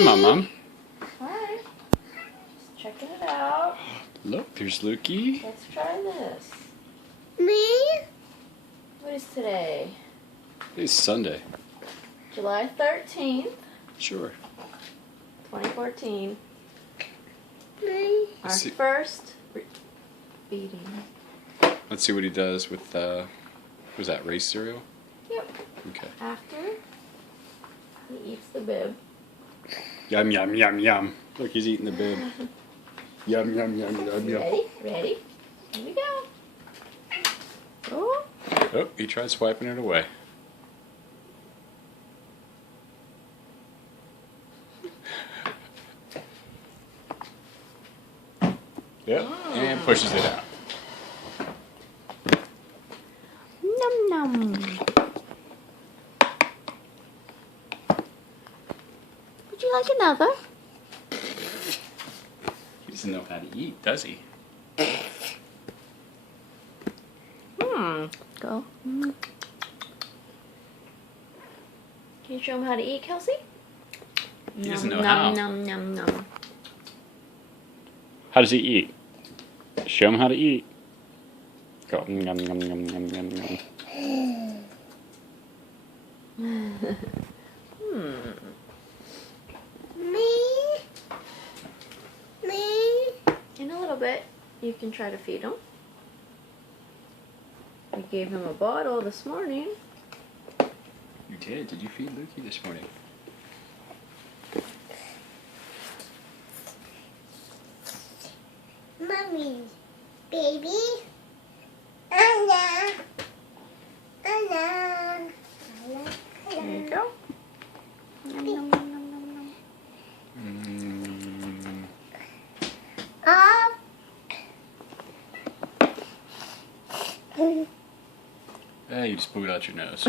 Hi, Mom. Hi. Just checking it out. Look, there's Lukey. Let's try this. Me? What is today? It's Sunday. July 13th, Sure. 2014. Me? Our See- first feeding. Let's see what he does with, was that rice cereal? Yep. Okay. After he eats the bib. Yum, yum, yum, yum. Look, he's eating the bib. Yum, yum, yum, yum, yum. Ready? Ready? Here we go. Oh. Oh, he tried swiping it away. Yep, and pushes it out. Num num. Would you like another? He doesn't know how to eat, does he? Go. Can you show him how to eat, Kelsey? He doesn't know Num, how. Num num num. How does he eat? Show him how to eat. Go. Yum, yum, yum, yum, yum, yum. Me? Me? In a little bit, you can try to feed him. We gave him a bottle this morning. You did? Did you feed Lukey this morning? Mommy. Baby? Anna. Anna. There you go. Num, num, num, num, num. Up. Hey, you just blew it out your nose.